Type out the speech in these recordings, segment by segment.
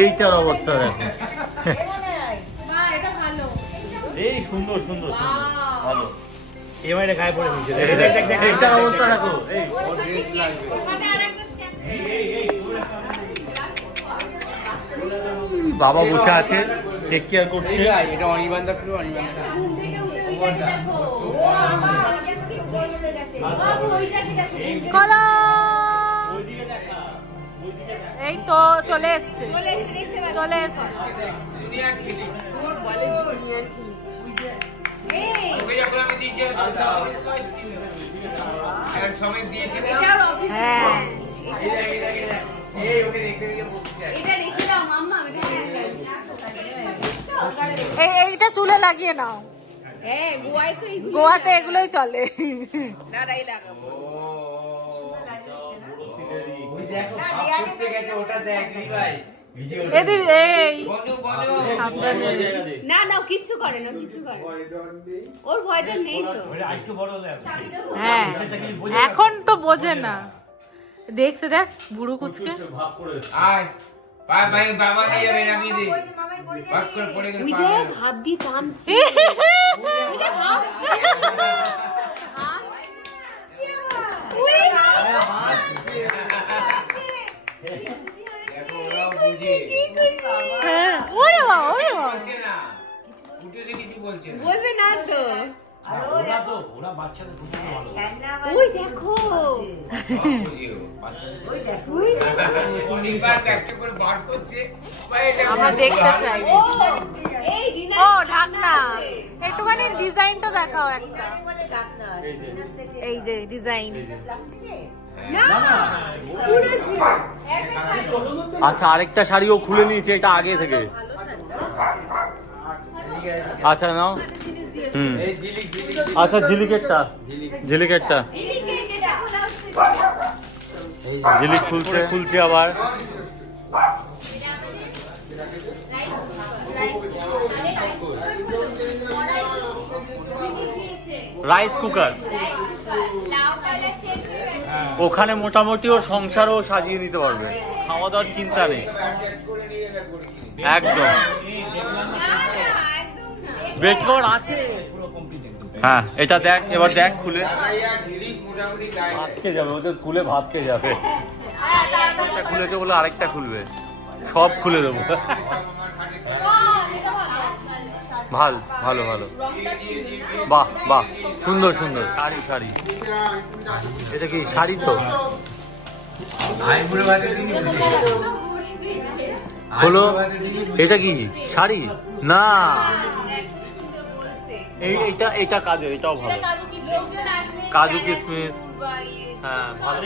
এইটার অবস্থা দেখো। এই সুন্দর সুন্দর ভালো। এবারে গায়ে পড়ে নিচ্ছে। এইটার অবস্থা দেখো। বাবা বসে আছে, টেক কেয়ার করছে। এটা অনির্বাণ দা, এই তো চলে এসছে, চলে এসছে। এইটা চুলে লাগিয়ে নাও। গোয়াতে এগুলোই চলে। না না কিচ্ছু করে না, কিছু করে ওর ভয়টা নেই তো। হ্যাঁ এখন তো বোঝে না, দেখছে দেখ বুড়ো কুচকে। হাত দিয়ে টানছে। বলবে না তো, ওই দেখো আমরা দেখতে চাই। ও ঢাকনা, একটুখানি ডিজাইনটা দেখাও একটা। এই যে ডিজাইন। আচ্ছা আরেকটা শাড়িও খুলে নিয়েছে, এটা আগে থেকে। আচ্ছা নাও। আচ্ছা ঝিলিকেরটা, ঝিলিকেরটা ঝিলিক খুলছে, খুলছে আবার। রাইস কুকার, ওখানে মোটামুটি ওর সংসারও সাজিয়ে নিতে পারবে, খাওয়া দাওয়ার চিন্তা নেই একদম। বেডকভার আছে। হ্যাঁ এটা দেখ, এবার দেখ খুলে। ভাত খেয়ে যাবে, ওদের খুলে ভাত খেয়ে যাবে। একটা খুলেছে বলে আরেকটা খুলবে, সব খুলে দেবো। ভালো ভালো ভালো, বাহ বাহ, সুন্দর সুন্দর শাড়ি। শাড়ি এটা কি শাড়ি? তো হলো, এটা কি শাড়ি না? এইটা এটা কাজের, এটাও ভালো। কাজু কিশমিশ, হ্যাঁ ভালো।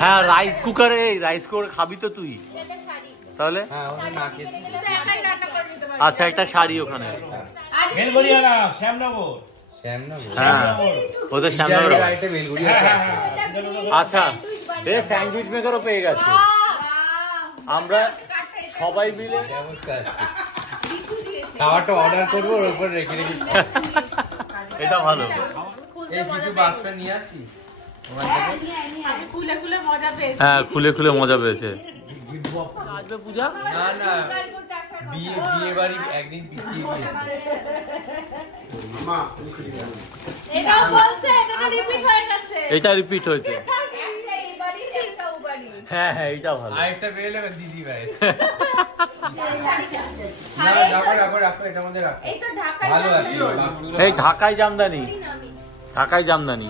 হ্যাঁ রাইস কুকারে, রাইস কুকার খাবি তো তুই তাহলে? আচ্ছা একটা শাড়ি ওখানে, হ্যাঁ ওদের শ্যামনগর। আচ্ছা এ স্যান্ডউইচ মেকারও পেয়ে গেছে। আমরা সবাই মিলে খাওয়াটা অর্ডার করবো, ওর উপর রেখে রেখে। এটা ভালো। এই কিছু বাক্স নিয়ে আসি, খুলে খুলে মজা পেয়েছে। হ্যাঁ খুলে খুলে মজা পেয়েছে। আসবে পূজা? না না, বিয়ে বাড়ি একদিন পিছিয়ে দিয়েছে। এটাও বলছে, এটা তো রিপিট হয়ে যাচ্ছে। এটা রিপিট হয়েছে। হ্যাঁ হ্যাঁ এটা ভালো। আরেকটা পেয়ে নেবে দিদি ভাই। রাখো রাখো রাখো, এটার মধ্যে রাখো। ভালো আছে। এই ঢাকায় জামদানি, ঢাকায় জামদানি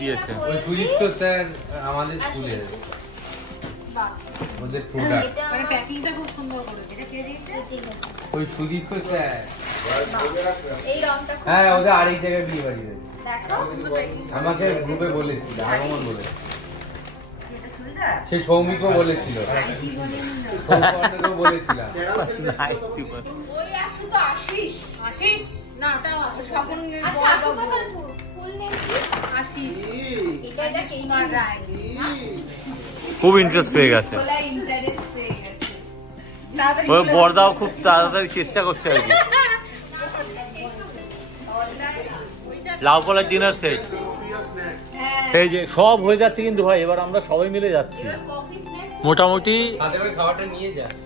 দিয়েছে। ওই সুদীপ্ত স্যার আমাদের স্কুলের, ওদের প্রোডাক্ট। মানে প্যাকিংটা খুব সুন্দর করেছে। ওই সুদীপ্ত স্যার, হ্যাঁ ওদের আরেক জায়গায় বিয়ে বাড়ি হয়েছে। আমাকে গ্রুপে বলেছিল, আগমন বলেছিল, সে সৌমিকও বলেছিল, সৌমিকও বলেছিলাম। আশিস না, ওটা স্বপনের ফুল নেম কি? আশিস। এটা কি রায়? খুব ইন্টারেস্ট পেয়ে গেছে। ওই বড়দাও খুব তাড়াতাড়ি চেষ্টা করছে আর কি। লাউ কলার ডিনার সেট। এই যে সব হয়ে যাচ্ছে কিন্তু ভাই, এবার আমরা সবাই মিলে যাচ্ছি মোটামুটি। খাবারটা নিয়ে যাস,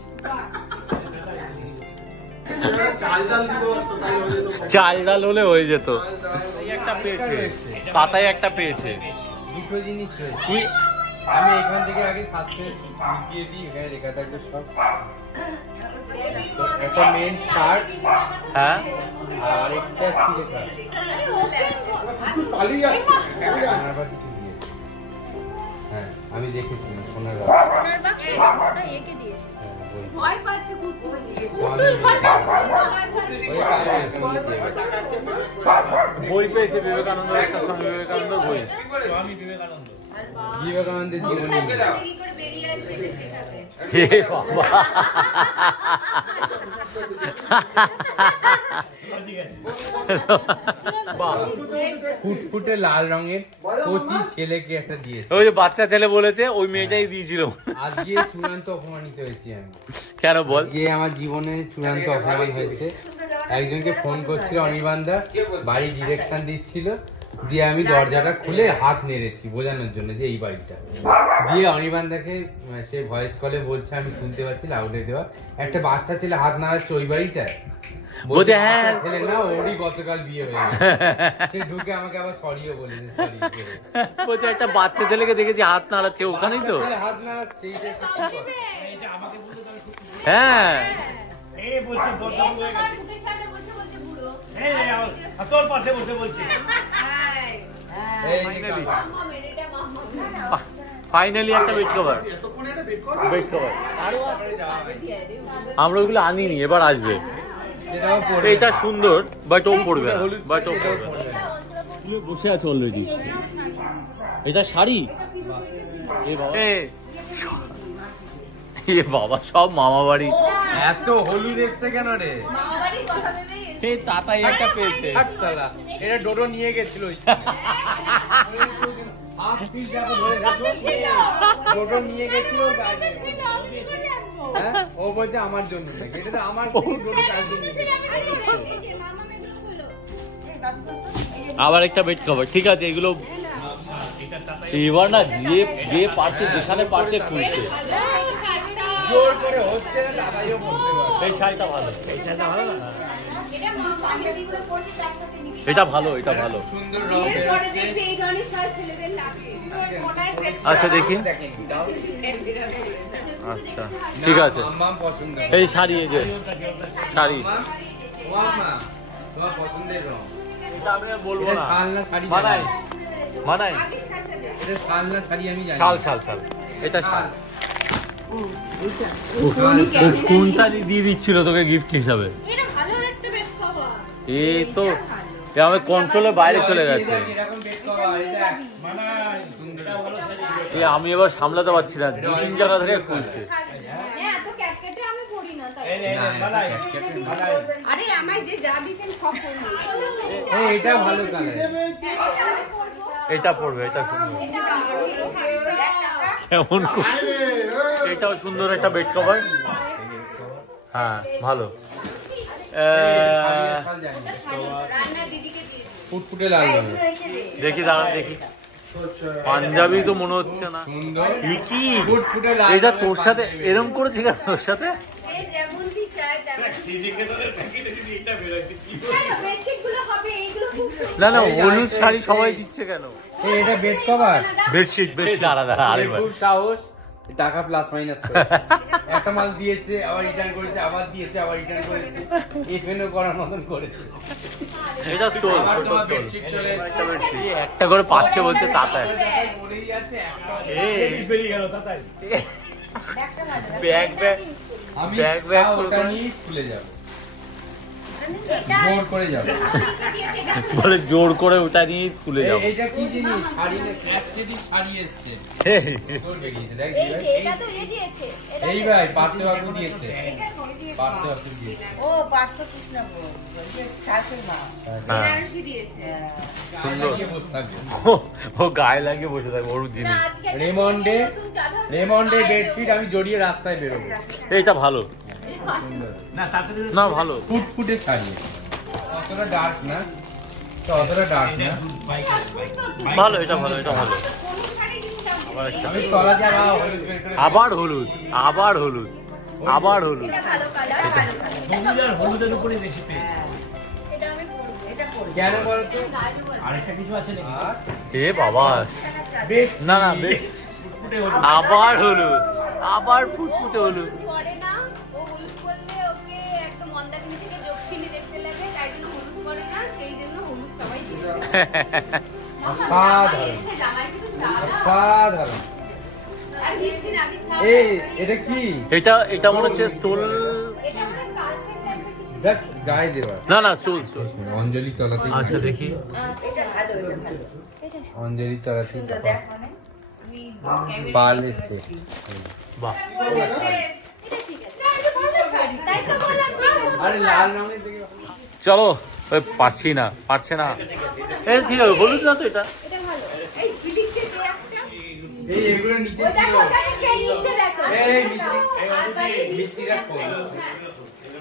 চাল ডাল হলে হয়ে যেত। একটা পেয়েছে, পাতায় একটা পেয়েছে, দুটো জিনিস রয়েছে। তুই আমি এখান থেকে আগে সাসপেন্স দিয়ে দিই, এখানে লেখা থাকবে সব। একটা মেন শার্ট, হ্যাঁ আর একটা কি লেখা হ্যাঁ আমি দেখেছি সোনার বই পেয়েছে বিবেকানন্দ, একটা স্বামী বিবেকানন্দ বই। বিবেকানন্দের জীবনী। হে বাবা, ফুটফুটে লাল রঙের কচি ছেলেকে একটা দিয়েছে। ওই যে বাচ্চা ছেলে বলেছে, ওই মেয়েটাই দিয়েছিল। আজকে চূড়ান্ত অপমানিত হয়েছি আমি। কেন বল? গিয়ে আমার জীবনে চূড়ান্ত অপমান হয়েছে। একজনকে ফোন করছিল অনির্বাণদা, বাড়ি ডিরেকশন দিচ্ছিল, দিয়ে আমি দরজাটা খুলে হাত নেড়েছি বোঝানোর জন্য যে এই বাড়িটা। দিয়ে অনির্বাণদাকে সে ভয়েস কলে বলছে, আমি শুনতে পাচ্ছি লাউডে দেওয়া, একটা বাচ্চা ছেলে হাত নাড়াচ্ছে ওই বাড়িটায়। বলছে হ্যাঁ ছেলে না, ওরই গতকাল বিয়ে হয়ে গেছে। সে ঢুকে আমাকে আবার সরিও বলেছে, সরি বলছে একটা বাচ্চা ছেলেকে দেখেছি হাত নাড়াচ্ছে, ওখানেই তো হাত নাড়াচ্ছে। হ্যাঁ তোর পাশে বসে বলছি। ফাইনালি একটা বেড কভার, বেড কভার আমরা ওইগুলো আনিনি, এবার আসবে। এটা সুন্দর, বাট ও পড়বে না, বাট ও পড়বে না। বসে আছে অলরেডি। এটা শাড়ি, এ বাবা সব মামা বাড়ি। এত হলুদ এসছে কেন রে? এই তাতাই একটা পেয়েছে। এটা ডোডো নিয়ে গেছিল, ডোডো নিয়ে গেছিল। ও বলছে আমার জন্য, এটা আমার আবার একটা বেড কভার। ঠিক আছে, এগুলো এবার না যে যে পারছে, যেখানে পারছে খুলছে। জোর করে হচ্ছে না, দাদাইও বলতে পারে। এই শাড়িটা ভালো, এই শাড়িটা ভালো না? এটা ভালো, এটা ভালো। সুন্দর রং বেরোচ্ছে। আচ্ছা দেখি, আচ্ছা ঠিক আছে। এই শাড়ি, এই যে শাড়ি, তোমার পছন্দের রং। এটা আমি আর বলবো না। শাল না শাড়ি? মানাই, মানাই। এটা শাল না শাড়ি আমি জানি। শাল, শাল, শাল। এটা শাল। ও কোনটা দিয়ে দিচ্ছিল তোকে গিফট হিসাবে? এই তো আমার কন্ট্রোলের বাইরে চলে গেছে। আমি এবার সামলাতে পারছি না, 2-3 জায়গা থেকে খুলছে। এটা ভালো কালার, এটা পড়বে, এটা সুন্দর। কেমন এটাও সুন্দর একটা বেড কভার। হ্যাঁ ভালো। ফুটফুটে লাল রঙের। দেখি দাঁড়া, দেখি পাঞ্জাবি তো মনে হচ্ছে না। কি এটা তোর সাথে এরম করেছি কেন? তোর সাথে না না, হলুদ শাড়ি সবাই দিচ্ছে কেন? এটা বেড কভার, বেডশিট, বেডশিট। দাঁড়া দাঁড়া, আরেকবার। খুব সাহস, টাকা প্লাস মাইনাস করেছে। একটা মাল দিয়েছে, আবার রিটার্ন করেছে, আবার দিয়েছে, আবার রিটার্ন করেছে, এফএনও করার মতন করেছে। এটা স্টোর, ছোট স্টোর। বেডশিট চলে এসেছে, একটা করে পাচ্ছে বলছে তাতায়। বলেই যাচ্ছে একটা বেরিয়ে গেল তাতাই। ব্যাগ ব্যাগ আমি ব্যাগ ব্যাগ ওটা নিয়ে খুলে যাব, জোর করে যাব। বলে জোর করে ওটা নিয়ে স্কুলে যাবো। এইটা কি জিনিস? শাড়ি নাকি? একচেটি শাড়ি এসছে, জোর বেরিয়েছে। দেখ এই ভাই পার্থবাবু দিয়েছে, পার্থবাবু দিয়েছে। ও পার্থ কৃষ্ণ সুন্দর। বসে থাকবে, ও গায়ে লাগিয়ে বসে থাকবে ওর জিনিস। রেমন্ডে বেডশিট আমি জড়িয়ে রাস্তায় বেরোবো। এইটা ভালো সুন্দর না তাতে না, ভালো। ফুটফুটে শাড়ি, অতটা ডার্ক না। তো অতটা ডার্ক না। ভালো, এটা ভালো, এটা ভালো। আমি তলা দিয়ে আবার হলুদ, আবার হলুদ, আবার হলুদ। সবুজ আর হলুদের উপরে বেশি পেয়ে কেন বলতো? আরেকটা কিছু আছে নাকি? এ বাবা, বেশ না না বেশ, ফুটে হলুদ। আবার হলুদ, আবার ফুটফুটে হলুদ। পরে না, ও হলুদ করলে ওকে একদম মন্দাকিনী থেকে যক্ষিণী দেখতে লাগে, তাই জন্য হলুদ করে না, সেই জন্য হলুদ সবাই দিচ্ছে। সাধারণ জামাই কিন্তু চাঁদা সাধারণ। আর মিষ্টির আগে ছাড়া। এই এটা কি? এটা মনে হচ্ছে স্টোল। এটা মানে কার্পেট টাইপের কিছু। দেখ গায়ে দেওয়া। না না স্টোল স্টোল। অঞ্জলি তলাতে। আচ্ছা দেখি। এটা ভালো, এটা ভালো। অঞ্জলি তলাতে দেখ মানে আমি পাল এসছে। বাহ, এটা ঠিক আছে। না, এটা ভালো শাড়ি। তাই তো বললাম ঠিক আছে। আরে লাল রঙের দিকে চলো। ওই পারছি না, পারছে না। এই ঠিক আছে, হলুদ না তো এটা। এটা ভালো। এই ঝিলিকটা কে একটা? এই এগুলো নিচে ওই ছিল। দেখো, ওখানে কে নিচে দেখো। এই মিষ্টি মিষ্টিটা কই?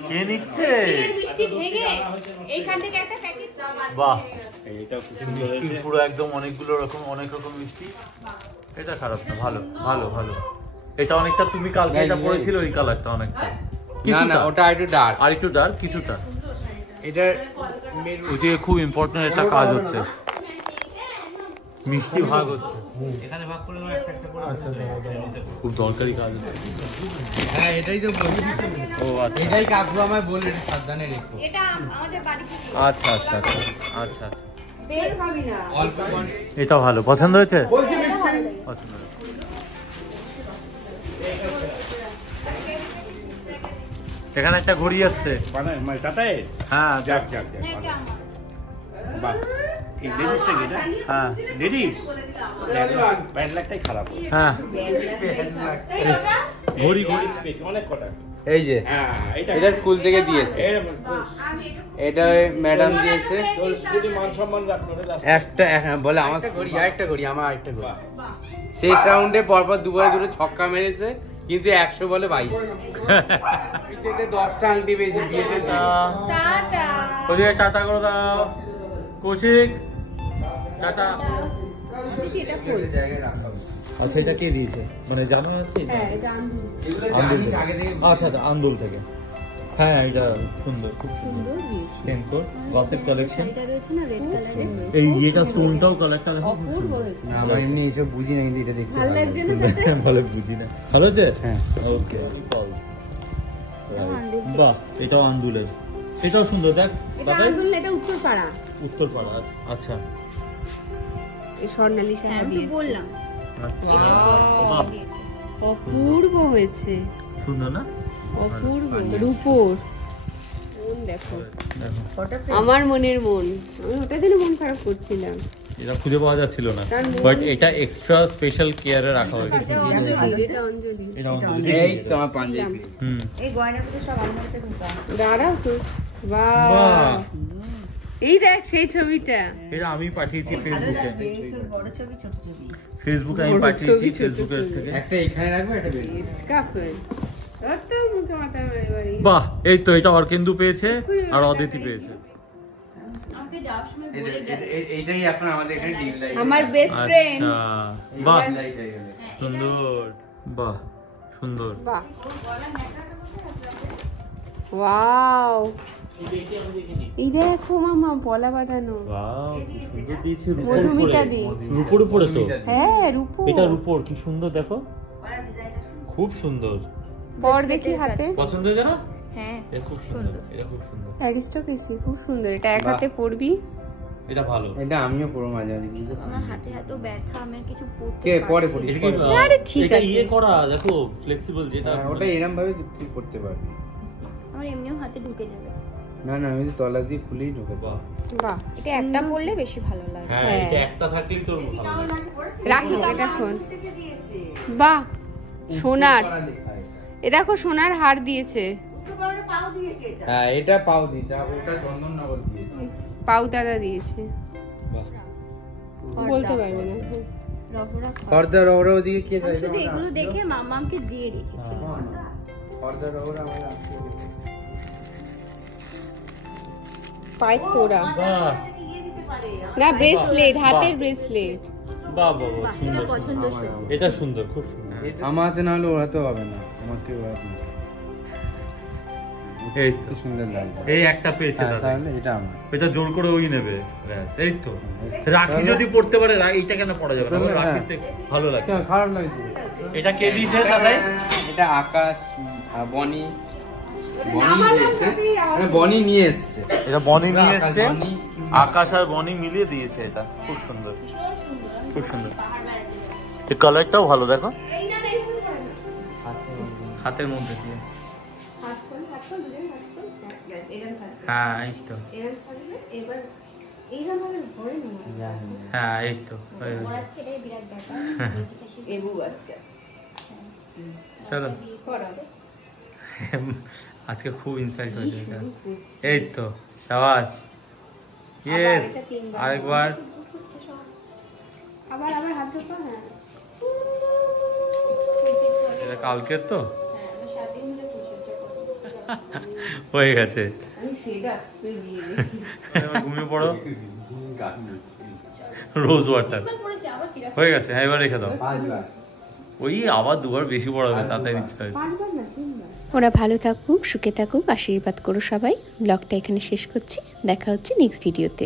কে নিচ্ছে? এই মিষ্টি ভেঙে এইখান থেকে একটা প্যাকেট বাহ, মিষ্টি পুরো একদম অনেকগুলো রকম, অনেক রকম মিষ্টি। এটা খারাপ না, ভালো ভালো ভালো। এটা অনেকটা তুমি কালকে এটা পরেছিল ওই কালারটা অনেকটা। না না কিছুটা, ওটা একটু ডার্ক। আর একটু ডার্ক কিছুটা। এটা ওই যে খুব ইম্পর্টেন্ট একটা কাজ হচ্ছে, মিষ্টি ভাগ হচ্ছে। এখানে ভাগ করে একটা একটা করে খুব দরকারি কাজ হচ্ছে। হ্যাঁ এটাই তো বলছি। ও আচ্ছা এটাই কাকু আমায় বললেন সাবধানে রেখো। এটা আমাদের বাড়িতে আচ্ছা আচ্ছা আচ্ছা আচ্ছা। বের খাবি না। অল্প এটা ভালো, পছন্দ হয়েছে? পছন্দ হয়েছে। এখানে একটা ঘড়ি আছে। মানে টাটায় হ্যাঁ যাক যাক যাক বাহ এই লেডিসটা কি না হ্যাঁ লেডিস ব্যাড লাকটাই খারাপ হ্যাঁ ঘড়ি ঘড়ি পেয়েছি অনেক কটা এই যে হ্যাঁ এটা স্কুল থেকে দিয়েছে। এটা ম্যাডাম দিয়েছে। তোর স্কুলে মান সম্মান রাখলো রে লাস্ট একটা বলে আমার করি আরেকটা করি আমার আরেকটা করি। শেষ রাউন্ডে পরপর দুবারে দুটো ছক্কা মেরেছে কিন্তু 100 বলে 22। বিয়েতে 10টা আংটি পেয়েছে বিয়েতে। টাটা। ওদিকে টাটা করে দাও কৌশিক, টাটা। দেখি এটা কই? জায়গায় রাখা হবে। আচ্ছা এটা কে দিয়েছে মানে জানা আছে? হ্যাঁ এটা আমি এগুলো আন্দুল জানিস থেকে। আগে থেকে। আচ্ছা আচ্ছা আন্দুল থেকে। হ্যাঁ এটা সুন্দর, খুব সুন্দর। সুন্দর দিয়েছি। সেনকোর গসিপ কালেকশন। এটা রয়েছে না রেড কালারের। এই এটা স্টোনটাও কালারটা দেখো খুব অপূর্ব সুন্দর। হয়েছে। না আমরা এমনি এসব বুঝি না কিন্তু এটা দেখতে ভালো লাগছে না তাতে? বলে বুঝি না। ভালো আছে? হ্যাঁ। ওকে বাহ, এটাও আন্দুলের। এটাও সুন্দর দেখ। এটা দাদাই? আন্দোলন, এটা উত্তরপাড়া। উত্তরপাড়া। আচ্ছা এই স্বর্ণালী সাহা দিয়েছে। বললাম আচ্ছা বাহ, অপূর্ব হয়েছে, সুন্দর না? অপূর্ব। রূপোর মন দেখো, দেখো আমার মনের মন। আমি ওটার জন্য মন খারাপ করছিলাম। এটা খুঁজে পাওয়া যাচ্ছিল না, তার মন- বাট এটা এক্সট্রা স্পেশাল কেয়ারে রাখা হয়েছে। এটা অঞ্জলি, এটা অঞ্জলি। এটা অঞ্জলি। এই তোমার পাঞ্জাবি। হুম এই গয়নাগুলো সব আলমারিতে ঢোকা। দাঁড়াও তো। বাহ, বাহ, এই দেখ সেই ছবিটা। এটা আমি পাঠিয়েছি ভালো ফেসবুকে। লাগবে এই ছবি, বড় ছবি ছোট ছবি। ফেসবুকে আমি বড় পাঠিয়েছি ছবি, ছোট ফেসবুকের ছবি। থেকে। একটা এখানে রাখবো একটা বের করবো। গিফট কাপল। কত মুখে মাথা মারি বাড়ি। বাহ, এই তো এটা অর্কেন্দু পেয়েছে আর অদিতি পেয়েছে। আমাকে যাওয়ার সময় এই বলে যে, এইটাই এখন আমাদের এখানে ডিপ লাইট। আমার বেস্ট ফ্রেন্ড। আচ্ছা বাহ, লাইট হয়ে গেল। সুন্দর। বাহ সুন্দর। বাহ, ওয়াও, এই দেখো মামা পলা বাঁধানো। ওয়াও কি সুন্দর দিয়েছে রূপোর মধুমিতা উপরে। দি। রূপোর উপরে তো। হ্যাঁ রূপো। এটা রূপোর, কি সুন্দর দেখো, ওরা ডিজাইনটা সুন্দর। খুব সুন্দর। পর দেখি হাতে। পছন্দ হয়েছে না? হ্যাঁ এটা খুব সুন্দর, এটা খুব সুন্দর। অ্যারিস্টোক্রেসি খুব সুন্দর। এটা এক বাহ। হাতে পরবি। এটা ভালো। এটা আমিও পড়ো মাঝে মাঝে কিন্তু আমার হাতে এত ব্যথা, আমি আর কিছু পড়তে কে পরে পারছি পড়িস না। এটা কি আরে ঠিক এটা আছে। ইয়ে করা দেখো, ফ্লেক্সিবল যেটা। ওটা এরকম ভাবে তুই পড়তে পারবি। আমার এমনিও হাতে ঢুকে যাবে। না না আমি তো তলা দিয়ে খুলেই ঢোকে। বাহ, বাহ, এটা একটা পড়লে বেশি ভালো লাগে। হ্যাঁ হ্যাঁ। এটা একটা থাকলেই তোর ভালো লাগে। রাখি এটা ফোন। বাহ, সোনার। এ দেখো সোনার হার দিয়েছে। হ্যাঁ এটা পাও দিয়েছে, আর ওটা চন্দননগর দিয়েছে। পাউ দাদা দিয়েছে। বাহ, বলতে পারবে না। রহরা খাওয়া। হরদা রহরা ওদিকে কে আমি যায়? শুধু এগুলো দেখে মামামকে দিয়ে রেখেছি। হরদা রহরা আমার আছে। পায়ে তোরা। বাহ না ব্রেসলেট, হাতের ব্রেসলেট। বাহ বাহ বাহ, সুন্দর সুন্দর। এটা সুন্দর, খুব সুন্দর। আমার হাতে না হলে ওরাতে হবে না, আমার থেকে ওরাতে না। এই তো কি সুন্দর লাগবে। এই একটা পেয়েছে দাদা, তাহলে এটা আমার। এটা জোর করে ওই নেবে ব্যাস। এই তো রাখি যদি পড়তে পারে, এইটা কেন পড়া যাবে না? তাহলে রাখিতে ভালো লাগে। কেন খারাপ লাগছে? এটা কে দিয়েছে দাদাই? এটা আকাশ বনি দিয়েছে, মানে বনি নিয়ে এসছে। এটা বনি নিয়ে আকাশ, এসছে, বনি। আকাশ আর বনি মিলিয়ে দিয়েছে। এটা খুব সুন্দর, খুব সুন্দর। এই কালারটাও ভালো, দেখো হাতের মধ্যে দিয়ে। হ্যাঁ এই তো, হ্যাঁ এই তো হয়ে গেছে। চলো আজকে খুব ইনসাইট হয়েছে এটা। এই তো শাবাশ, ইয়েস। আরেকবার এটা কালকের তো হয়ে গেছে। এবার ঘুমিয়ে পড়ো, রোজ ওয়াটার হয়ে গেছে। হ্যাঁ এবার রেখে দাও, 5 বার। ওই আবার দুবার বেশি পড়াবে তাড়াতাড়ি ইচ্ছা হয়েছে। ওরা ভালো থাকুক, সুখে থাকুক, আশীর্বাদ করো সবাই। ব্লগটা এখানে শেষ করছি, দেখা হচ্ছে নেক্সট ভিডিওতে।